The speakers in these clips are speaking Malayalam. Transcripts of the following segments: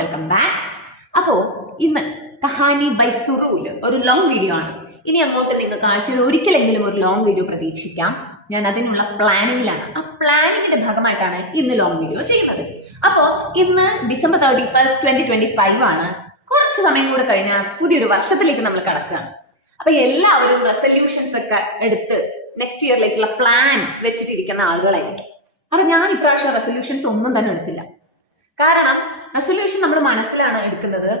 Welcome back. അപ്പോൾ ഇന്ന് കഹാനി ബൈ സുറൂൽ ഒരു ലോങ് വീഡിയോ ആണ്. ഇനി അങ്ങോട്ട് നിങ്ങൾക്ക് ആഴ്ചയിൽ ഒരിക്കലെങ്കിലും ഒരു ലോങ് വീഡിയോ പ്രതീക്ഷിക്കാം. ഞാൻ അതിനുള്ള പ്ലാനിങ്ങിലാണ്. ആ പ്ലാനിങ്ങിന്റെ ഭാഗമായിട്ടാണ് ഇന്ന് ലോങ് വീഡിയോ ചെയ്യുന്നത്. അപ്പോൾ ഇന്ന് December 31st, 2025 ആണ്. കുറച്ച് സമയം കൂടെ കഴിഞ്ഞാൽ പുതിയൊരു വർഷത്തിലേക്ക് നമ്മൾ കടക്കുകയാണ്. അപ്പൊ എല്ലാവരും റെസൊല്യൂഷൻസ് ഒക്കെ എടുത്ത് നെക്സ്റ്റ് ഇയറിലേക്കുള്ള പ്ലാൻ വെച്ചിട്ടിരിക്കുന്ന ആളുകളായിരിക്കും. അപ്പൊ ഞാൻ ഇപ്രാവശ്യം റെസൊല്യൂഷൻസ് ഒന്നും തന്നെ എടുത്തില്ല. കാരണം റെസൊല്യൂഷൻ നമ്മൾ മനസ്സിലാണ് എടുക്കുന്നത്.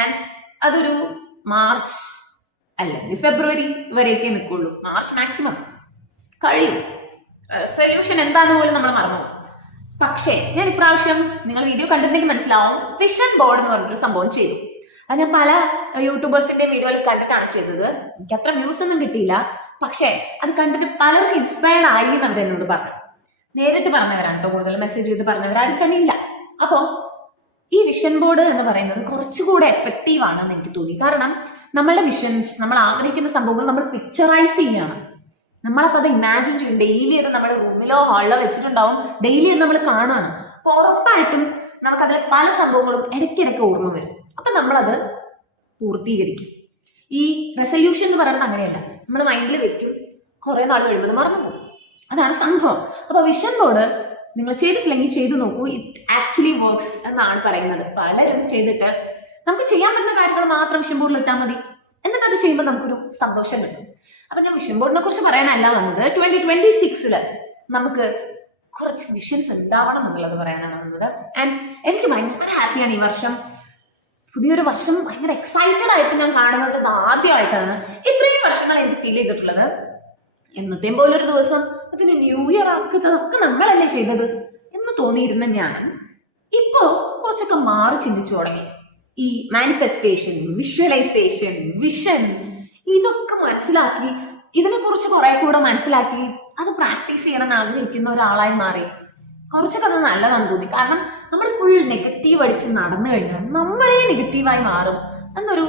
ആൻഡ് അതൊരു മാർച്ച് അല്ലെങ്കിൽ ഫെബ്രുവരി വരെയൊക്കെ നിൽക്കുള്ളൂ. മാർച്ച് മാക്സിമം കഴിയും. റെസൊല്യൂഷൻ എന്താണെന്ന് പോലും നമ്മൾ മറന്നു. പക്ഷേ ഞാൻ ഇപ്രാവശ്യം നിങ്ങൾ വീഡിയോ കണ്ടിട്ടുണ്ടെങ്കിൽ മനസ്സിലാവും, വിഷൻ ബോർഡ് എന്ന് പറഞ്ഞൊരു സംഭവം ചെയ്തു. അത് ഞാൻ പല യൂട്യൂബേഴ്സിന്റെ വീഡിയോയിൽ കണ്ടിട്ടാണ് ചെയ്തത്. എനിക്ക് അത്ര വ്യൂസ് ഒന്നും കിട്ടിയില്ല. പക്ഷേ അത് കണ്ടിട്ട് പലർക്കും ഇൻസ്പയർഡ് ആയി എന്ന് എന്നോട് പറഞ്ഞു. നേരിട്ട് പറഞ്ഞവരാണ് കേട്ടോ, കൂടുതൽ മെസ്സേജ് ചെയ്ത് പറഞ്ഞവരാരും തന്നെ ഇല്ല. അപ്പോൾ ഈ വിഷൻ ബോർഡ് എന്ന് പറയുന്നത് കുറച്ചുകൂടെ എഫക്റ്റീവ് ആണെന്ന് എനിക്ക് തോന്നി. കാരണം നമ്മളുടെ വിഷൻസ്, നമ്മൾ ആഗ്രഹിക്കുന്ന സംഭവങ്ങൾ നമ്മൾ പിക്ചറൈസ് ചെയ്യണം. നമ്മളപ്പോൾ അത് ഇമാജിൻ ചെയ്യും. ഡെയിലി അത് നമ്മുടെ റൂമിലോ ഹാളിലോ വെച്ചിട്ടുണ്ടാവും. ഡെയിലി അത് നമ്മൾ കാണുകയാണ്. അപ്പോൾ ഉറപ്പായിട്ടും നമുക്കതിലെ പല സംഭവങ്ങളും ഇടയ്ക്കിടയ്ക്ക് ഓർമ്മ വരും. അപ്പം നമ്മളത് പൂർത്തീകരിക്കും. ഈ റെസൊല്യൂഷൻ എന്ന് പറയുന്നത് അങ്ങനെയല്ല. നമ്മൾ മൈൻഡിൽ വെക്കും, കുറേ നാൾ കഴിയുമ്പോൾ മറന്നു പോകും. അതാണ് സംഭവം. അപ്പോൾ വിഷൻ ബോർഡ് നിങ്ങൾ ചെയ്തിട്ടില്ലെങ്കിൽ ചെയ്തു നോക്കൂ. ഇറ്റ് ആക്ച്വലി വർക്ക്സ് എന്നാണ് പറയുന്നത്. പലരും ചെയ്തിട്ട് നമുക്ക് ചെയ്യാൻ പറ്റുന്ന കാര്യങ്ങൾ മാത്രം വിഷൻ ബോർഡിൽ ഇട്ടാൽ മതി. എന്നിട്ട് അത് ചെയ്യുമ്പോൾ നമുക്കൊരു സന്തോഷം കിട്ടും. അപ്പൊ ഞാൻ വിഷൻ ബോർഡിനെ കുറിച്ച് പറയാനല്ല വന്നത്. 2026 നമുക്ക് കുറച്ച് വിഷൻസ് ഉണ്ടാവണം എന്നുള്ളത് പറയാനാണ് വന്നത്. ആൻഡ് എനിക്ക് ഭയങ്കര ഹാപ്പിയാണ് ഈ വർഷം. പുതിയൊരു വർഷം ഭയങ്കര എക്സൈറ്റഡ് ആയിട്ട് ഞാൻ കാണുന്നത് ആദ്യമായിട്ടാണ്. ഇത്രയും വർഷങ്ങൾ എനിക്ക് ഫീൽ ചെയ്തിട്ടുള്ളത്. എന്നത്തെയും പോലൊരു ദിവസം അതിന് ന്യൂ ഇയർ ആക്കുന്നതൊക്കെ നമ്മളല്ലേ ചെയ്തത് എന്ന് തോന്നിയിരുന്ന ഞാൻ ഇപ്പോ കുറച്ചൊക്കെ മാറി ചിന്തിച്ചു തുടങ്ങി. ഈ മാനിഫെസ്റ്റേഷൻ, വിഷ്വലൈസേഷൻ, വിഷൻ ഇതൊക്കെ മനസ്സിലാക്കി, ഇതിനെ കുറിച്ച് കുറെ കൂടെ മനസ്സിലാക്കി അത് പ്രാക്ടീസ് ചെയ്യണമെന്ന് ആഗ്രഹിക്കുന്ന ഒരാളായി മാറി. കുറച്ചൊക്കെ അത് നല്ലതാണെന്ന് തോന്നി. കാരണം നമ്മൾ ഫുൾ നെഗറ്റീവ് അടിച്ച് നടന്നു കഴിഞ്ഞാൽ നമ്മളെ നെഗറ്റീവായി മാറും എന്നൊരു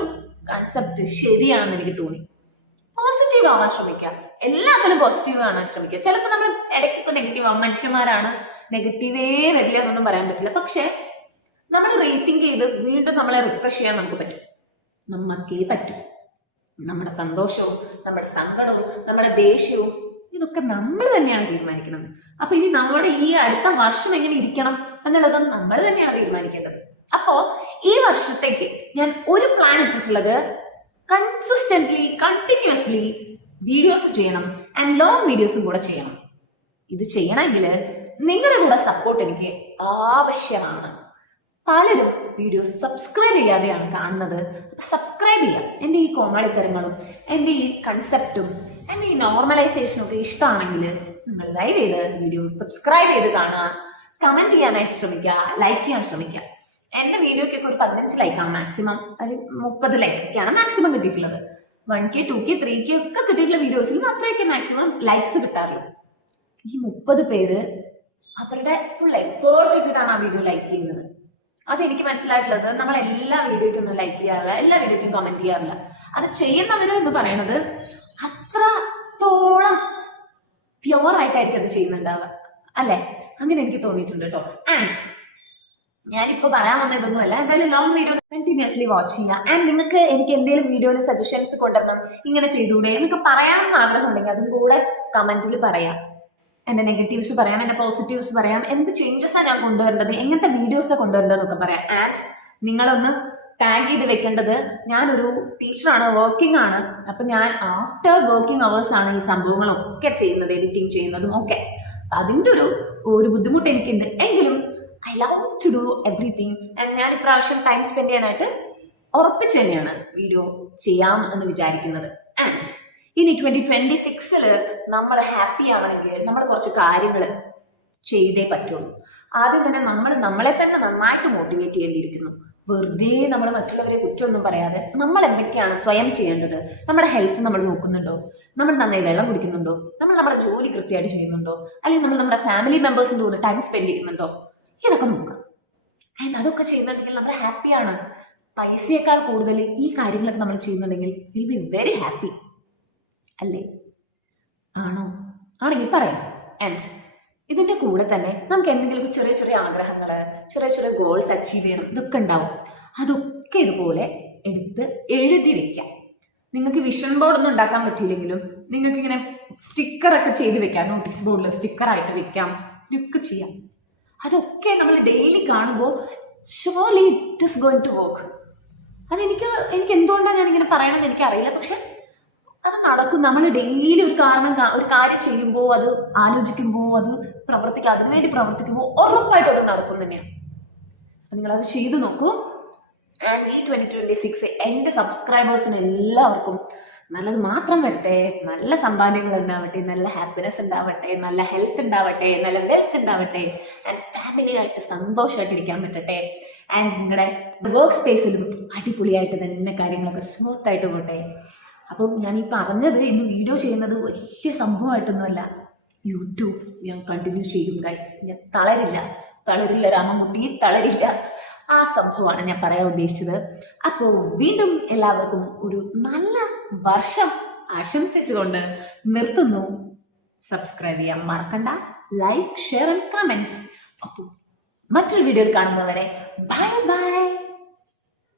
കൺസെപ്റ്റ് ശരിയാണെന്ന് എനിക്ക് തോന്നി. പോസിറ്റീവ് ആവാൻ ശ്രമിക്കുക, എല്ലാത്തിനും പോസിറ്റീവ് കാണാൻ ശ്രമിക്കുക. ചിലപ്പോൾ നമ്മൾ ഇടയ്ക്കൊക്കെ നെഗറ്റീവ് ആവും. മനുഷ്യന്മാരാണ്, നെഗറ്റീവേ വരില്ല എന്നൊന്നും പറയാൻ പറ്റില്ല. പക്ഷെ നമ്മൾ റീതിങ്ക് ചെയ്ത് വീണ്ടും നമ്മളെ റിഫ്രഷ് ചെയ്യാൻ നമുക്ക് പറ്റും. നമുക്കേ പറ്റും. നമ്മുടെ സന്തോഷവും നമ്മുടെ സങ്കടവും നമ്മുടെ ദേഷ്യവും ഇതൊക്കെ നമ്മൾ തന്നെയാണ് തീരുമാനിക്കുന്നത്. അപ്പൊ ഇനി നമ്മുടെ ഈ അടുത്ത വർഷം എങ്ങനെ ഇരിക്കണം എന്നുള്ളത് നമ്മൾ തന്നെയാണ് തീരുമാനിക്കേണ്ടത്. അപ്പോ ഈ വർഷത്തേക്ക് ഞാൻ ഒരു പ്ലാൻ ഇട്ടിട്ടുള്ളത് കൺസിസ്റ്റന്റ്ലി, കണ്ടിന്യൂസ്ലി വീഡിയോസ് ചെയ്യണം. ആൻഡ് ലോങ് വീഡിയോസും കൂടെ ചെയ്യണം. ഇത് ചെയ്യണമെങ്കിൽ നിങ്ങളുടെ കൂടെ സപ്പോർട്ട് എനിക്ക് ആവശ്യമാണ്. പലരും വീഡിയോസ് സബ്സ്ക്രൈബ് ചെയ്യാതെയാണ് കാണുന്നത്. സബ്സ്ക്രൈബ് ചെയ്യാം. എൻ്റെ ഈ കോമാളിത്തരങ്ങളും എൻ്റെ ഈ കൺസെപ്റ്റും എൻ്റെ ഈ നോർമലൈസേഷനും ഒക്കെ ഇഷ്ടമാണെങ്കിൽ നിങ്ങൾ ലൈവ് ചെയ്ത് വീഡിയോസ് സബ്സ്ക്രൈബ് ചെയ്ത് കാണുക, കമന്റ് ചെയ്യാനായിട്ട് ശ്രമിക്കുക, ലൈക്ക് ചെയ്യാൻ ശ്രമിക്കുക. എൻ്റെ വീഡിയോക്കൊക്കെ ഒരു 15 ലൈക്കാണ് മാക്സിമം. ഒരു 30 ലൈക്കൊക്കെയാണ് മാക്സിമം കിട്ടിയിട്ടുള്ളത്. 1K, 2K, 3K ഒക്കെ കിട്ടിയിട്ടുള്ള വീഡിയോസിൽ മാത്രമേ മാക്സിമം ലൈക്സ് കിട്ടാറുള്ളൂ. ഈ 30 പേര് അവരുടെ ഫുൾ എഫേർട്ട് ഇട്ടിട്ടാണ് ആ വീഡിയോ ലൈക്ക് ചെയ്യുന്നത്. അതെനിക്ക് മനസ്സിലായിട്ടുള്ളത്. നമ്മൾ എല്ലാ വീഡിയോയ്ക്കൊന്നും ലൈക്ക് ചെയ്യാറില്ല, എല്ലാ വീഡിയോയ്ക്കും കമന്റ് ചെയ്യാറില്ല. അത് ചെയ്യുന്നവര് എന്ന് പറയുന്നത് അത്രത്തോളം പ്യുവർ ആയിട്ടായിരിക്കും അത് ചെയ്യുന്നുണ്ടാവുക, അല്ലെ? അങ്ങനെ എനിക്ക് തോന്നിയിട്ടുണ്ട് കേട്ടോ. ആൻഡ് ഞാനിപ്പോ പറയാൻ വന്ന ഇതൊന്നുമല്ല. എന്തായാലും ലോങ് വീഡിയോ കണ്ടിന്യൂസ്ലി വാച്ച് ചെയ്യുക. ആൻഡ് നിങ്ങൾക്ക് എനിക്ക് എന്തെങ്കിലും വീഡിയോയിൽ സജഷൻസ് കൊണ്ടുവരണം, ഇങ്ങനെ ചെയ്തുകൂടെ എന്നൊക്കെ പറയാമെന്ന് ആഗ്രഹം ഉണ്ടെങ്കിൽ അതും കൂടെ കമന്റിൽ പറയാം. എന്റെ നെഗറ്റീവ്സ് പറയാം, എന്റെ പോസിറ്റീവ്സ് പറയാം, എന്ത് ചേഞ്ചസാണ് ഞാൻ കൊണ്ടുവരേണ്ടത്, എങ്ങനത്തെ വീഡിയോസാണ് കൊണ്ടുവരേണ്ടതെന്നൊക്കെ പറയാം. ആൻഡ് നിങ്ങളൊന്ന് ടാഗ് ചെയ്ത് വെക്കേണ്ടത്, ഞാനൊരു ടീച്ചറാണ്, വർക്കിംഗ് ആണ്. അപ്പൊ ഞാൻ ആഫ്റ്റർ വർക്കിംഗ് അവേഴ്സ് ആണ് ഈ സംഭവങ്ങളൊക്കെ ചെയ്യുന്നത്, എഡിറ്റിംഗ് ചെയ്യുന്നതും ഒക്കെ. അതിൻ്റെ ഒരു ബുദ്ധിമുട്ട് എനിക്കുണ്ട്. എങ്കിലും I love to do everything. ഞാൻ ഇപ്രാവശ്യം ടൈം സ്പെൻഡ് ചെയ്യാനായിട്ട് ഉറപ്പിച്ച് തന്നെയാണ് വീഡിയോ ചെയ്യാം എന്ന് വിചാരിക്കുന്നത്. ആൻഡ് ഇനി 2026 നമ്മൾ ഹാപ്പി ആവണമെങ്കിൽ നമ്മൾ കുറച്ച് കാര്യങ്ങൾ ചെയ്തേ പറ്റുള്ളൂ. ആദ്യം തന്നെ നമ്മൾ നമ്മളെ തന്നെ നന്നായിട്ട് മോട്ടിവേറ്റ് ചെയ്യേണ്ടിയിരിക്കുന്നു. വെറുതെ നമ്മൾ മറ്റുള്ളവരെ കുറ്റമൊന്നും പറയാതെ നമ്മൾ എന്തൊക്കെയാണ് സ്വയം ചെയ്യേണ്ടത്. നമ്മുടെ ഹെൽത്ത് നമ്മൾ നോക്കുന്നുണ്ടോ? നമ്മൾ നന്നായി വെള്ളം കുടിക്കുന്നുണ്ടോ? നമ്മൾ നമ്മുടെ ജോലി കൃത്യമായിട്ട് ചെയ്യുന്നുണ്ടോ? അല്ലെങ്കിൽ നമ്മൾ നമ്മുടെ ഫാമിലി മെമ്പേഴ്സിൻ്റെ കൂടെ ടൈം സ്പെൻഡ് ചെയ്യുന്നുണ്ടോ? ഇതൊക്കെ നോക്കാം. ആൻഡ് അതൊക്കെ ചെയ്യുന്നുണ്ടെങ്കിൽ നമ്മൾ ഹാപ്പിയാണ്. പൈസയേക്കാൾ കൂടുതൽ ഈ കാര്യങ്ങളൊക്കെ നമ്മൾ ചെയ്യുന്നുണ്ടെങ്കിൽ വിൽ ബി വെരി ഹാപ്പി, അല്ലേ? ആണോ? ആണെങ്കിൽ പറയാം. ആൻഡ് ഇതിന്റെ കൂടെ തന്നെ നമുക്ക് എന്തെങ്കിലും ചെറിയ ചെറിയ ആഗ്രഹങ്ങൾ, ചെറിയ ചെറിയ ഗോൾസ് അച്ചീവ് ചെയ്യണം, ഇതൊക്കെ ഉണ്ടാവും. അതൊക്കെ ഇതുപോലെ എടുത്ത് എഴുതി വെക്കാം. നിങ്ങൾക്ക് വിഷൻ ബോർഡൊന്നും ഉണ്ടാക്കാൻ പറ്റിയില്ലെങ്കിലും നിങ്ങൾക്ക് ഇങ്ങനെ സ്റ്റിക്കറൊക്കെ ചെയ്ത് വെക്കാം. നോട്ടീസ് ബോർഡിൽ സ്റ്റിക്കറായിട്ട് വെക്കാം, ഇതൊക്കെ ചെയ്യാം. അതൊക്കെ നമ്മൾ ഡെയിലി കാണുമ്പോൾ surely it is going to work. എനിക്ക് എന്തുകൊണ്ടാണ് ഞാനിങ്ങനെ പറയണമെന്ന് എനിക്കറിയില്ല, പക്ഷെ അത് നടക്കും. നമ്മൾ ഡെയിലി ഒരു കാര്യം ചെയ്യുമ്പോൾ, അത് ആലോചിക്കുമ്പോൾ, അത് അതിനുവേണ്ടി പ്രവർത്തിക്കുമ്പോൾ ഉറപ്പായിട്ടും അത് നടക്കും തന്നെയാണ്. നിങ്ങളത് ചെയ്തു നോക്കൂ. ആൻഡ് ഈ 2026 എൻ്റെ സബ്സ്ക്രൈബേഴ്സിന് എല്ലാവർക്കും നല്ലത് മാത്രം വരട്ടെ, നല്ല സമ്പാദ്യങ്ങൾ ഉണ്ടാവട്ടെ, നല്ല ഹാപ്പിനെസ് ഉണ്ടാവട്ടെ, നല്ല ഹെൽത്ത് ഉണ്ടാവട്ടെ, നല്ല വെൽത്ത് ഉണ്ടാവട്ടെ, ആൻഡ് ഫാമിലിയായിട്ട് സന്തോഷമായിട്ടിരിക്കാൻ പറ്റട്ടെ. ആൻഡ് നിങ്ങളുടെ വർക്ക് സ്പേസിലും അടിപൊളിയായിട്ട് തന്നെ കാര്യങ്ങളൊക്കെ സ്മൂത്തായിട്ട് പോട്ടെ. അപ്പം ഞാൻ ഈ പറഞ്ഞത്, ഇന്ന് വീഡിയോ ചെയ്യുന്നത് വലിയ സംഭവമായിട്ടൊന്നുമല്ല. യൂട്യൂബ് ഞാൻ കണ്ടിന്യൂ ചെയ്യും ഗൈസ്. ഞാൻ തളരില്ല രാമൻകുട്ടി, തളരില്ല. ആ സംഭവമാണ് ഞാൻ പറയാൻ ഉദ്ദേശിച്ചത്. അപ്പോൾ വീണ്ടും എല്ലാവർക്കും ഒരു നല്ല വർഷം ആശംസിച്ചുകൊണ്ട് നിർത്തുന്നു. സബ്സ്ക്രൈബ് ചെയ്യാൻ മറക്കണ്ട, ലൈക്ക്, ഷെയർ ആൻഡ് കമൻറ്റ്. അപ്പോൾ മറ്റൊരു വീഡിയോയിൽ കാണുന്നവരെ ബൈ ബൈ.